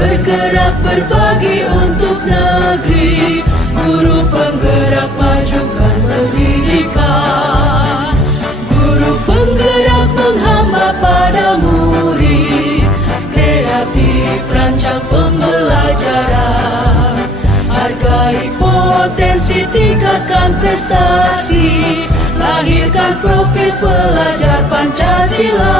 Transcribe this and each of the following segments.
bergerak berbagi untuk negeri, guru penggerak majukan pendidikan, guru penggerak menghamba pada murid, kreatif rancang pembelajaran, hargai potensi, tingkatkan prestasi, lahirkan profil pelajar Pancasila.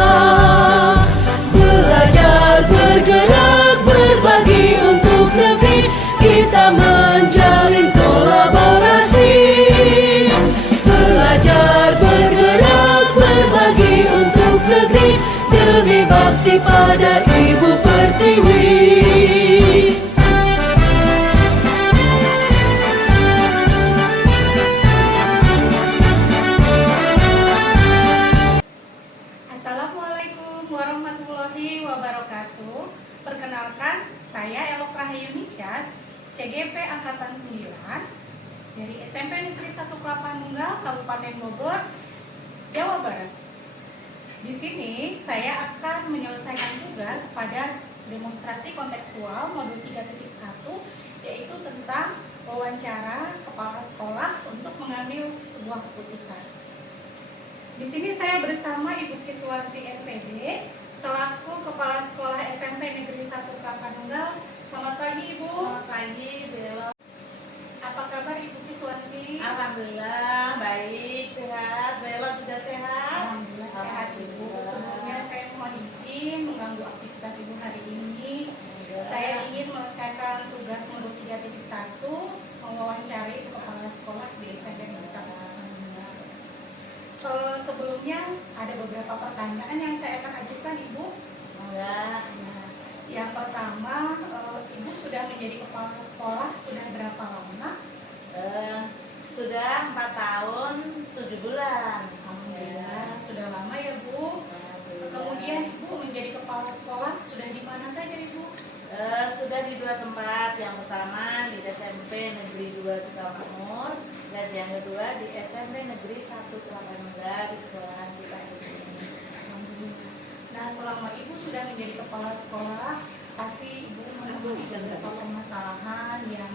Belajar, bergerak, berbagi untuk negeri, kita menjalin kolaborasi. Belajar, bergerak, berbagi untuk negeri, demi bakti pada Ibu Pertiwi. Assalamualaikum warahmatullahi wabarakatuh. Perkenalkan, saya Elok Rahayu Nicas, CGP Angkatan 9 dari SMP Negeri 1 Kelapa Nunggal, Kabupaten Bogor, Jawa Barat. Di sini saya akan menyelesaikan tugas pada demonstrasi kontekstual modul 3.1, yaitu tentang wawancara kepala sekolah untuk mengambil sebuah keputusan. Di sini saya bersama Ibu Kiswanti NPD selaku Kepala Sekolah SMP Negeri 1 Kelapa Nunggal. Selamat pagi Ibu. Selamat pagi, Bella. Apa kabar Ibu Kiswanti? Alhamdulillah baik, sehat. Bella juga sehat. Alhamdulillah sehat Ibu. Sebelumnya saya mohon izin mengganggu aktivitas Ibu hari ini. Saya ingin menyelesaikan tugas modul 3.1, mewawancari kepala sekolah di SMP Negeri 1 Kelapa Nunggal. Sebelumnya ada beberapa pertanyaan yang saya akan ajukan Ibu. Ya. Yang pertama, Ibu sudah menjadi kepala sekolah sudah berapa lama? Sudah 4 tahun 7 bulan. Alhamdulillah, sudah lama ya Bu. Kemudian Ibu menjadi kepala sekolah sudah di mana saja Ibu? Sudah di 2 tempat. Yang pertama di SMP Negeri 2 Tegalmakmur, dan yang kedua di SMP Negeri 1 Kelapa Nunggal di sekolahan kita ini. Alhamdulillah. Nah, selama Ibu sudah menjadi kepala sekolah, pasti Ibu menemui beberapa permasalahan yang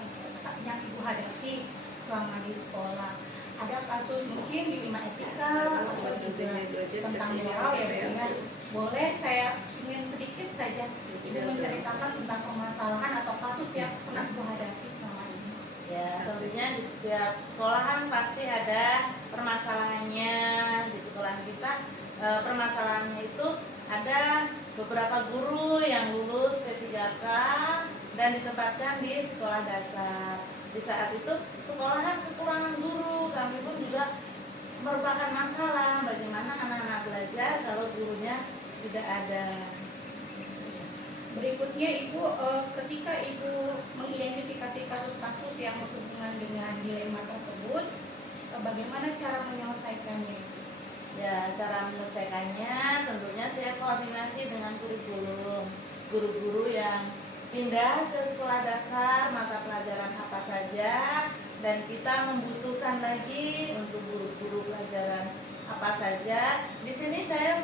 Ibu hadapi selama di sekolah. Ada kasus mungkin di 5 etika atau juga tentang moral ya Bu ya. Boleh saya ingin sedikit saja Ibu menceritakan tentang permasalahan atau kasus yang pernah Ibu hadapi selama ini. Ya, tentunya di setiap sekolahan pasti ada permasalahannya. Di sekolah kita permasalahannya itu ada beberapa guru yang lulus P3K dan ditempatkan di sekolah dasar. Di saat itu sekolahan kekurangan guru, kami pun juga merupakan masalah bagaimana anak-anak belajar kalau gurunya tidak ada. Berikutnya Ibu, ketika Ibu mengidentifikasi kasus-kasus yang berhubungan dengan dilema tersebut, bagaimana cara menyelesaikannya? Ya, cara menyelesaikannya tentunya saya koordinasi dengan kurikulum. Guru-guru yang pindah ke sekolah dasar, mata pelajaran apa saja, dan kita membutuhkan lagi untuk guru-guru pelajaran apa saja. Di sini saya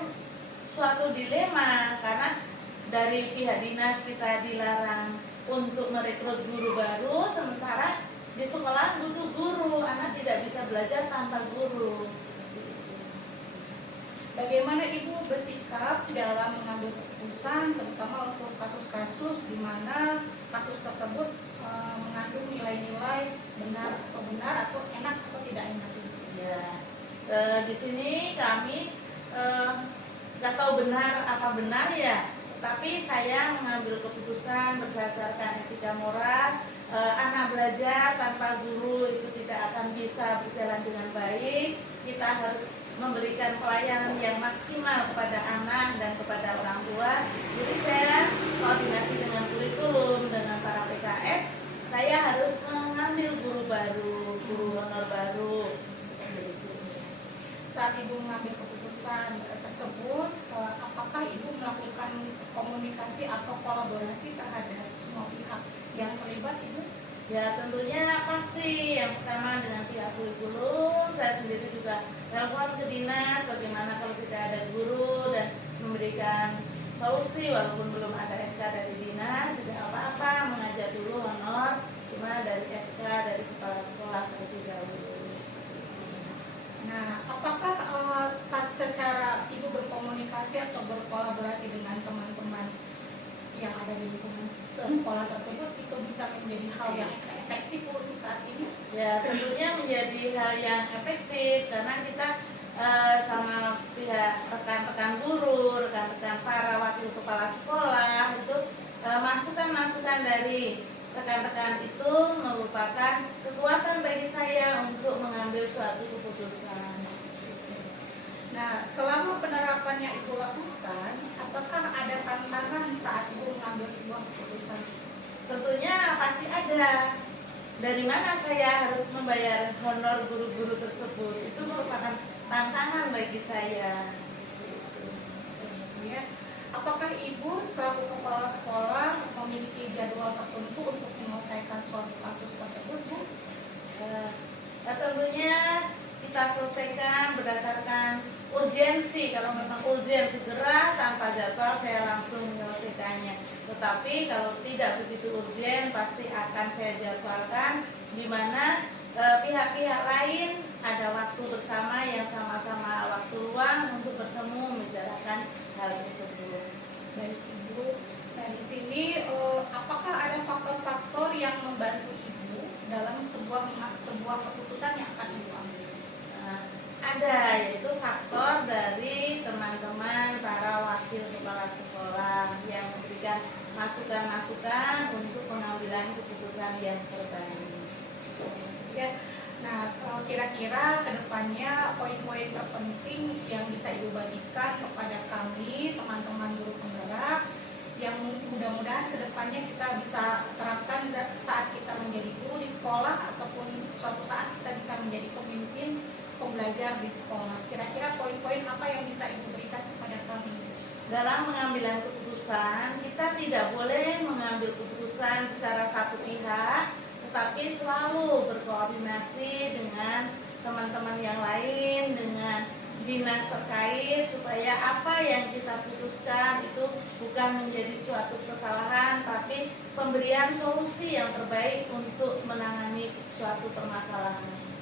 suatu dilema karena dari pihak dinas kita dilarang untuk merekrut guru baru, sementara di sekolah butuh guru, anak tidak bisa belajar tanpa guru. Bagaimana Ibu bersikap dalam mengambil keputusan, terutama untuk kasus-kasus di mana kasus tersebut mengandung nilai-nilai benar atau enak atau tidak enak? Ya, di sini kami nggak tahu benar apa benar ya, tapi saya mengambil keputusan berdasarkan etika moral. Anak belajar tanpa guru itu tidak akan bisa berjalan dengan baik. Kita harus memberikan pelayanan yang maksimal kepada anak dan kepada orang tua. Jadi saya koordinasi dengan kurikulum, dengan para PKS, saya harus mengambil guru baru, guru honor baru. Saat Ibu mengambil keputusan tersebut, apakah Ibu melakukan komunikasi atau kolaborasi terhadap semua pihak yang terlibat Ibu? Ya tentunya pasti yang pertama dengan pihak kurikulum, saya sendiri juga telepon ke dinas bagaimana kalau tidak ada guru dan memberikan solusi walaupun belum ada SK dari dinas tidak apa, Nah, apakah secara Ibu berkomunikasi atau berkolaborasi dengan teman-teman yang ada di lingkungan sekolah tersebut itu bisa menjadi hal yang efektif untuk saat ini? Ya, tentunya menjadi hal yang efektif karena kita sama pihak rekan-rekan guru, rekan-rekan para wakil kepala sekolah itu masukan-masukan dari rekan-rekan itu merupakan kekuatan bagi saya untuk mengambil suatu keputusan. Nah, selama penerapannya Ibu lakukan, apakah ada tantangan saat Ibu mengambil sebuah keputusan? Tentunya pasti ada. Dari mana saya harus membayar honor guru-guru tersebut? Itu merupakan tantangan bagi saya. Ya. Apakah Ibu selaku kepala sekolah memiliki jadwal tertentu untuk menyelesaikan suatu kasus tersebut, Bu? Tentunya kita selesaikan berdasarkan urgensi. Kalau memang urgensi segera tanpa jadwal saya langsung menyelesaikannya. Tetapi kalau tidak begitu urgen pasti akan saya jadwalkan di mana pihak-pihak lain ada waktu bersama yang sama-sama waktu luang untuk bertemu membicarakan hal tersebut. Baik Ibu. Nah, di sini apakah ada faktor-faktor yang membantu Ibu dalam sebuah keputusan yang akan Ibu ambil? Ada, yaitu faktor dari teman-teman para wakil kepala sekolah yang memberikan masukan-masukan untuk pengambilan keputusan yang terbaik. Ya. Nah, kira-kira kedepannya poin-poin terpenting yang bisa Ibu bagikan kepada kami, teman-teman guru penggerak, yang mudah-mudahan kedepannya kita bisa terapkan saat kita menjadi guru di sekolah ataupun suatu saat kita bisa menjadi pemimpin pembelajar di sekolah. Kira-kira poin-poin apa yang bisa Ibu berikan kepada kami? Dalam mengambil keputusan, kita tidak boleh mengambil keputusan secara satu pihak, tetapi selalu berkoordinasi dengan teman-teman yang lain, dengan dinas terkait, supaya apa yang kita putuskan itu bukan menjadi suatu kesalahan, tapi pemberian solusi yang terbaik untuk menangani suatu permasalahan.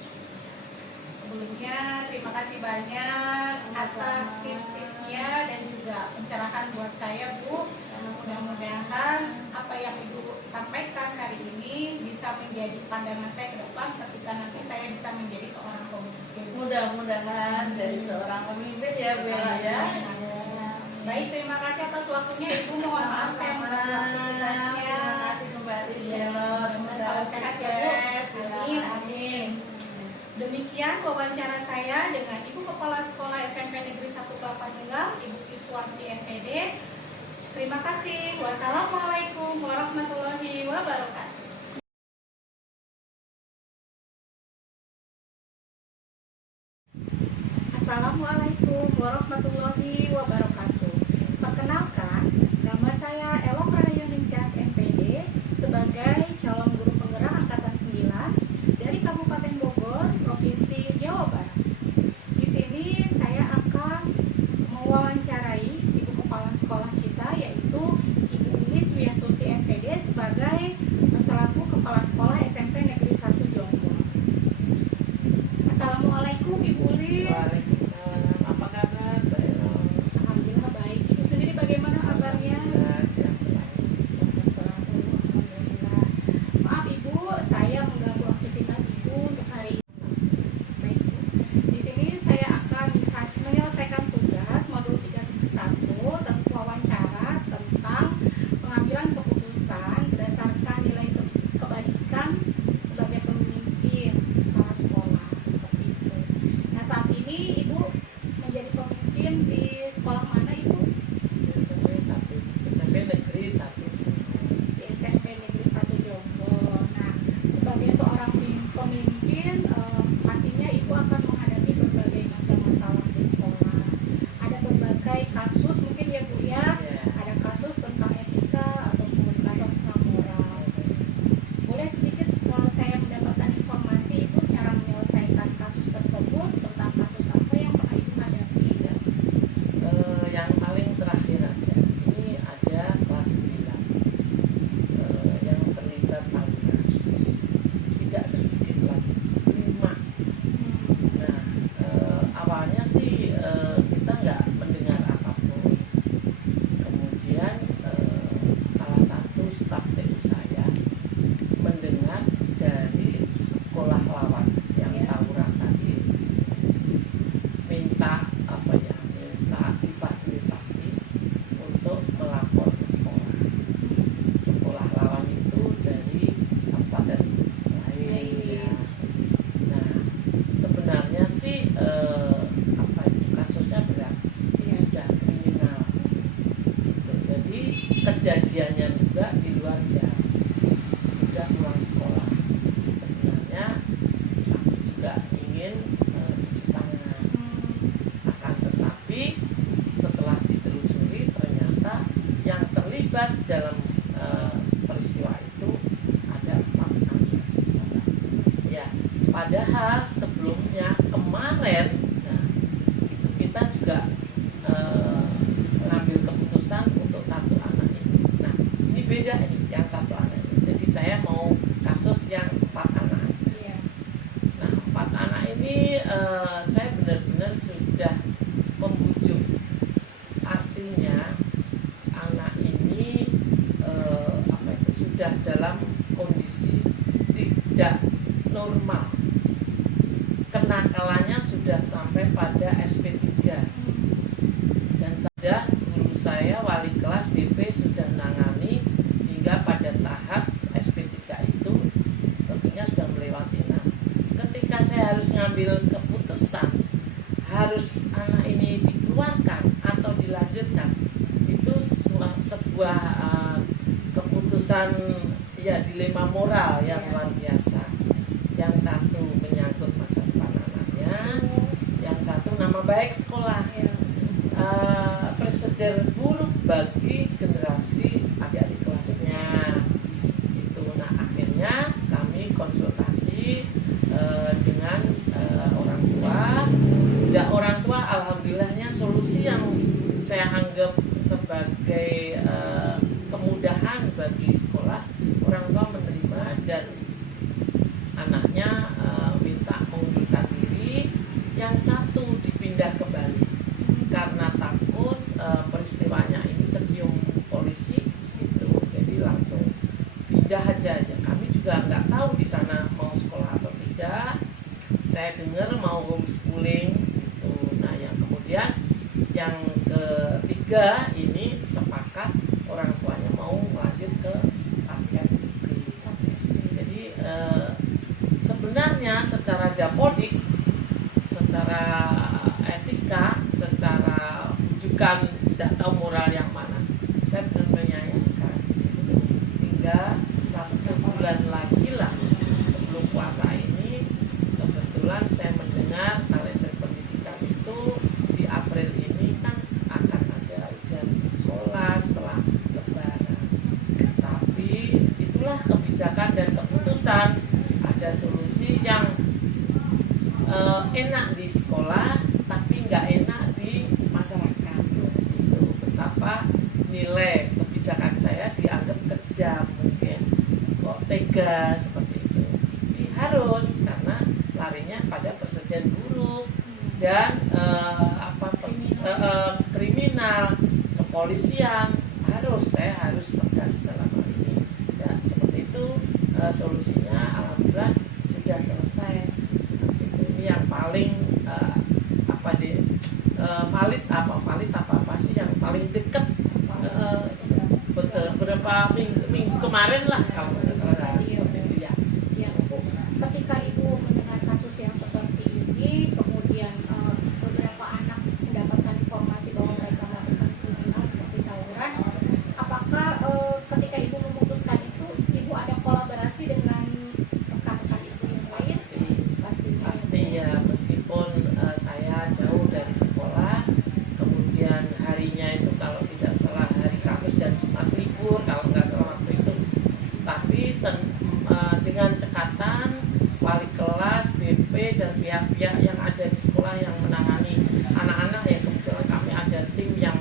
Sebelumnya terima kasih banyak atas tips-tipsnya dan juga pencerahan buat saya, Bu. Mudah-mudahan apa yang Ibu sampaikan hari ini bisa menjadi pandangan saya ke depan ketika nanti saya bisa menjadi seorang pemimpin. Mudah-mudahan dari seorang pemimpin ya, Bu ya. Baik, terima kasih atas waktunya Ibu. Mohon maaf saya mengganggu aktivitasnya. Terima kasih kembali. Semoga sehat ya, Bu. Amin. Amin. Demikian wawancara saya dengan Ibu Kepala Sekolah SMP Negeri 1 Kelapa Nunggal, Ibu Iswanti MPD. Terima kasih. Wassalamualaikum warahmatullahi wabarakatuh. Assalamualaikum warahmatullahi wabarakatuh. Perkenalkan, nama saya Elok Rahayuningsas MPD sebagai calon guru penggerak angkatan 9 dari Kabupaten Bogor, Provinsi Jawa Barat. Di sini saya akan mewawancarai Ibu Kepala Sekolah kita, yaitu Ibu Lilis Wiyasunti MPD sebagai kejadiannya juga di luar jam, sudah pulang sekolah. Sebenarnya kami juga ingin cuci tangan, akan tetapi setelah ditelusuri ternyata yang terlibat dalam peristiwa itu ada 4 anak. Ya, padahal sebelumnya kemarin, nah, itu kita juga mengambil keputusan untuk 1 anak ini. Nah, ini beda ini yang 1 anak ini. Jadi saya mau kasus yang 4 anak aja. Iya. Nah, 4 anak ini saya benar-benar sudah membujuk. Artinya anak ini sudah dalam kondisi tidak normal. Kenakalannya sudah sampai pada SP3. Dan sudah guru saya wali kelas BP sudah menangani hingga pada tahap SP3 itu tentunya sudah melewati 6. Ketika saya harus ngambil keputusan harus anak ini dikeluarkan atau dilanjutkan, itu sebuah keputusan ya dilema moral yang luar biasa. Yang satu menyangkut masa depan anaknya, yang satu nama baik sekolah. Presiden buruk bagi generasi adik-adik kelasnya itu. Nah, akhirnya kami konsultasi dengan orang tua. Dan orang tua alhamdulillahnya solusi yang saya anggap sebagai kemudahan bagi sekolah, orang tua menerima dan anaknya minta mengundurkan diri, yang satu dipindah ke Bali karena takut peristiwanya ini kecium polisi itu, jadi langsung pindah aja. Kami juga nggak tahu di sana mau sekolah atau tidak. Saya dengar mau homeschooling gitu. Nah, yang kemudian yang ketiga ini sepakat orang tuanya mau lanjut ke paket negeri. Jadi sebenarnya secara dapodik, secara etika, secara rujukan tidak tahu moral yang mana, saya benar menyayangkan. Hingga 1 bulan lagi lah sebelum puasa ini, kebetulan saya mendengar kalender pendidikan itu di April ini kan akan ada ujian sekolah setelah Lebaran. Tapi itulah kebijakan dan keputusan, ada solusi yang enak di sekolah tapi nggak enak di masyarakat. Itu betapa nilai kebijakan saya dianggap kejam, mungkin kok tega seperti itu. Tapi harus, karena larinya pada presiden buruk dan kriminal, kepolisian. Saya harus tegas dalam hal ini. Dan seperti itu solusinya alhamdulillah sudah selesai. Ini yang paling valid apa sih yang paling dekat, beberapa minggu kemarin lah kalau nggak salah seperti itu ya. Ketika ibu mendengar kasus yang seperti ini, kemudian beberapa anak mendapatkan informasi bahwa mereka melakukan kriminal seperti tawuran, apakah ketika ibu memutuskan itu, ibu ada kolaborasi dengan rekan-rekan ibu yang lain? Pasti ya, meskipun saya jauh dari sekolah, kemudian harinya itu kalau tidak salah hari Kamis dan Jumat libur kalau nggak salah waktu itu, tapi dengan cekatan wali kelas, BP dan pihak-pihak yang ada di sekolah yang menangani anak-anak, ya kebetulan kami ada tim yang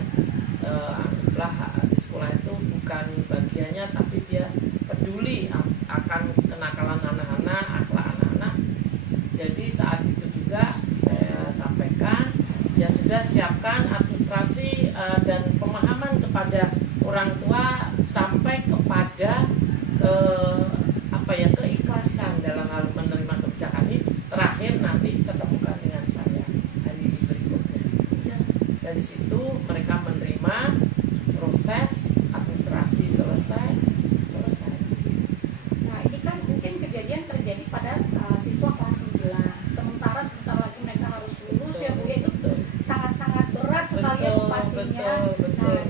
anggaplah di sekolah itu bukan bagiannya tapi dia peduli akan kenakalan anak-anak, akhlak anak-anak. Jadi saat itu juga saya sampaikan, ya sudah siapkan administrasi dan pemahaman kepada orang tua sampai kepada keikhlasan dalam hal menerima kebijakan ini. Terakhir nanti ketemukan dengan saya hari berikutnya. Dari situ mereka menerima, proses administrasi selesai. Nah, ini kan mungkin kejadian terjadi pada siswa kelas 9. Sementara sebentar lagi mereka harus lulus, ya Bu, ya, itu sangat-sangat berat sekali ya Bu pastinya. Betul. Nah,